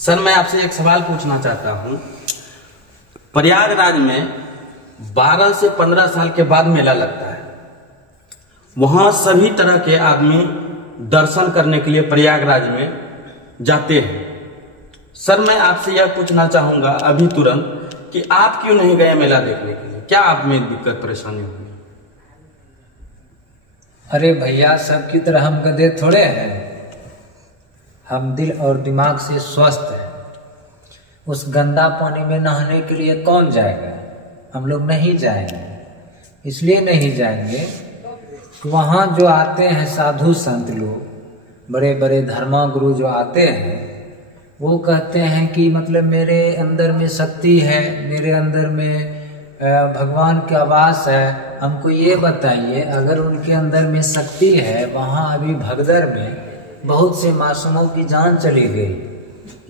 Sir मैं आपसे एक सवाल पूछना चाहता हूँ। प्रयागराज में 12 से 15 साल के बाद मेला लगता है। वहां सभी तरह के आदमी दर्शन करने के लिए प्रयागराज में जाते हैं। सर मैं आपसे यह पूछना चाहूंगा अभी तुरंत कि आप क्यों नहीं गए मेला देखने के लिए? क्या आप में दिक्कत परेशानी हुई? अरे भैया, सबकी तरह हम गधे थोड़े हैं। हम दिल और दिमाग से स्वस्थ हैं। उस गंदा पानी में नहाने के लिए कौन जाएगा? हम लोग नहीं जाएंगे। इसलिए नहीं जाएंगे कि वहाँ जो आते हैं साधु संत लोग, बड़े बड़े धर्मगुरु जो आते हैं, वो कहते हैं कि मतलब मेरे अंदर में शक्ति है, मेरे अंदर में भगवान की आवास है। हमको ये बताइए, अगर उनके अंदर में शक्ति है, वहाँ अभी भगदड़ में बहुत से मासूमों की जान चली गई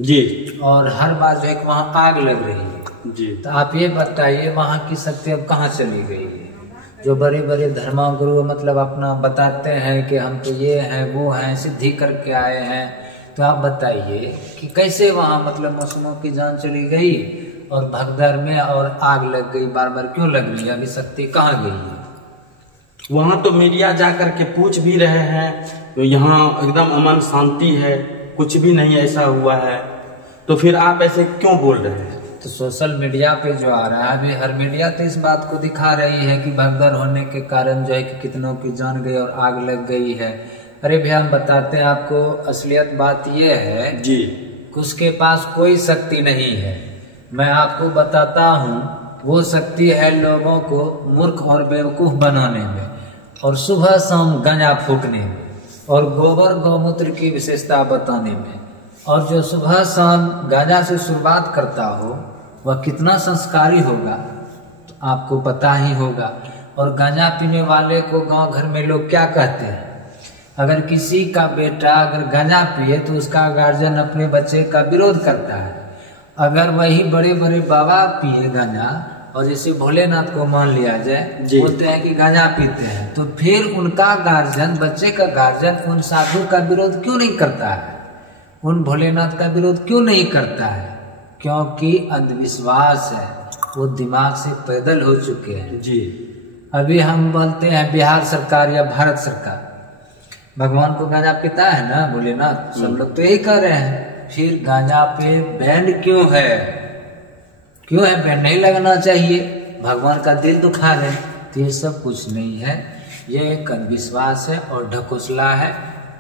जी, और हर बार जो है वहाँ आग लग रही है जी, तो आप ये बताइए वहाँ की शक्ति अब कहाँ चली गई है? जो बड़े बड़े धर्मगुरु मतलब अपना बताते हैं कि हम तो ये हैं वो हैं, सिद्धि करके आए हैं, तो आप बताइए कि कैसे वहाँ मतलब मासूमों की जान चली गई और भगदड़ में और आग लग गई? बार बार क्यों लग रही है? अभी शक्ति कहाँ गई है? वहां तो मीडिया जा करके पूछ भी रहे हैं तो यहाँ एकदम अमन शांति है, कुछ भी नहीं ऐसा हुआ है। तो फिर आप ऐसे क्यों बोल रहे हैं? तो सोशल मीडिया पे जो आ रहा है, अभी हर मीडिया तो इस बात को दिखा रही है कि भगदड़ होने के कारण जो है कि कितनों की जान गई और आग लग गई है। अरे भैया, हम बताते हैं आपको, असलियत बात ये है जी कि उसके पास कोई शक्ति नहीं है। मैं आपको बताता हूँ, वो शक्ति है लोगों को मूर्ख और बेवकूफ बनाने में, और सुबह शाम गांजा फूकने में, और गोबर गौमूत्र की विशेषता बताने में। और जो सुबह शाम गांजा से शुरुआत करता हो वह कितना संस्कारी होगा तो आपको पता ही होगा। और गांजा पीने वाले को गांव घर में लोग क्या कहते हैं? अगर किसी का बेटा अगर गांजा पिए तो उसका गार्जियन अपने बच्चे का विरोध करता है। अगर वही बड़े बड़े बाबा पिए गांजा और जैसे भोलेनाथ को मान लिया जाए, बोलते हैं कि गांजा पीते हैं, तो फिर उनका गार्जियन, बच्चे का गार्जियन उन साधु का विरोध क्यों नहीं करता है? उन भोलेनाथ का विरोध क्यों नहीं करता है? क्योंकि अंधविश्वास है, वो दिमाग से पैदल हो चुके हैं जी। अभी हम बोलते हैं बिहार सरकार या भारत सरकार भगवान को गांजा पीता है ना भोलेनाथ, सब लोग तो यही कर रहे हैं। फिर गांजा पे बैंड क्यों है? क्यों है बैंड? नहीं लगना चाहिए, भगवान का दिल दुखा रहे। तो ये सब कुछ नहीं है, ये एक अंधविश्वास है और ढकोसला है।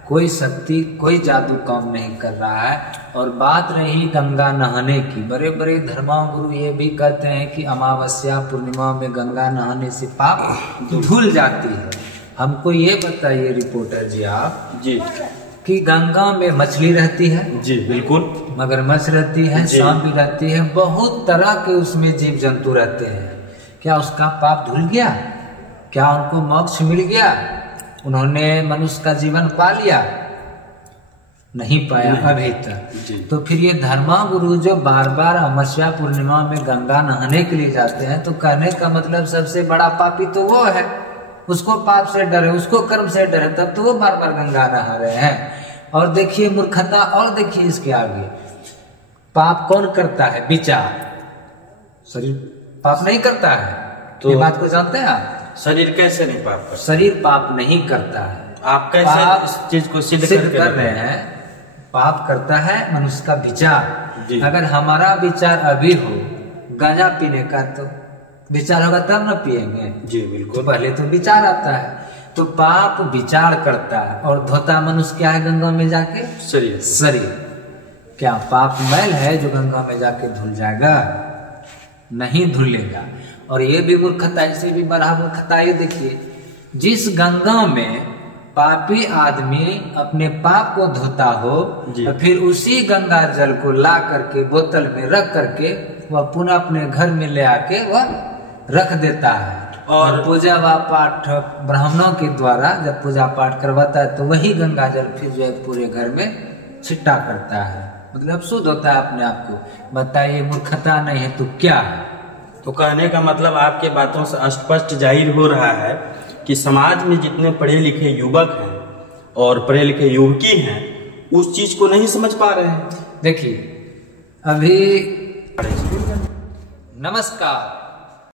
कोई शक्ति, कोई जादू काम नहीं कर रहा है। और बात रही गंगा नहाने की, बड़े बड़े धर्मगुरु ये भी कहते हैं कि अमावस्या पूर्णिमा में गंगा नहाने से पाप धुल जाती है। हमको ये बताइए रिपोर्टर जी आप जी कि गंगा में मछली रहती है, जी बिल्कुल, मगरमच्छ रहती है, सांप भी रहती है, बहुत तरह के उसमें जीव जंतु रहते हैं। क्या उसका पाप धुल गया? क्या उनको मोक्ष मिल गया? उन्होंने मनुष्य का जीवन पा लिया? नहीं पाया अभी तक। तो फिर ये धर्मगुरु जो बार बार अमावस्या पूर्णिमा में गंगा नहाने के लिए जाते हैं, तो कहने का मतलब सबसे बड़ा पापी तो वो है, उसको पाप से डर है, उसको कर्म से डर है, तब तो वो बार बार गंगा नहा रहे हैं। और देखिए मूर्खता, और देखिए इसके आगे, पाप कौन करता है? विचार। शरीर पाप नहीं करता है, तो ये बात को जानते हैं आप? शरीर कैसे नहीं पाप करता? शरीर पाप नहीं करता है। आप कैसे इस चीज को सिद्ध कर रहे हैं? पाप करता है मनुष्य का विचार। अगर हमारा विचार अभी हो गांजा पीने का, तो विचार होगा तब ना पिएंगे। जी बिल्कुल, तो पहले तो विचार आता है। तो पाप विचार करता है, और धोता मनुष्य क्या है गंगा में जाके? शरीर। क्या पाप मैल है जो गंगा में जाके धुल जाएगा? नहीं धुलेगा। और ये भी मूर्खता, इसे भी बड़ा मूर्खता। ये देखिए, जिस गंगा में पापी आदमी अपने पाप को धोता हो, तो फिर उसी गंगा जल को ला करके बोतल में रख करके वह पुनः अपने घर में ले आके वह रख देता है। और पूजा व पाठ ब्राह्मणों के द्वारा जब पूजा पाठ करवाता है, तो वही गंगा जल फिर जो है पूरे घर में छिट्टा करता है, मतलब शुद्ध होता है अपने आप को। बताइए, मूर्खता नहीं है तो क्या है? तो कहने का मतलब आपके बातों से स्पष्ट जाहिर हो रहा है कि समाज में जितने पढ़े लिखे युवक हैं और पढ़े लिखे युवकी हैं, उस चीज को नहीं समझ पा रहे हैं। देखिए, अभी नमस्कार।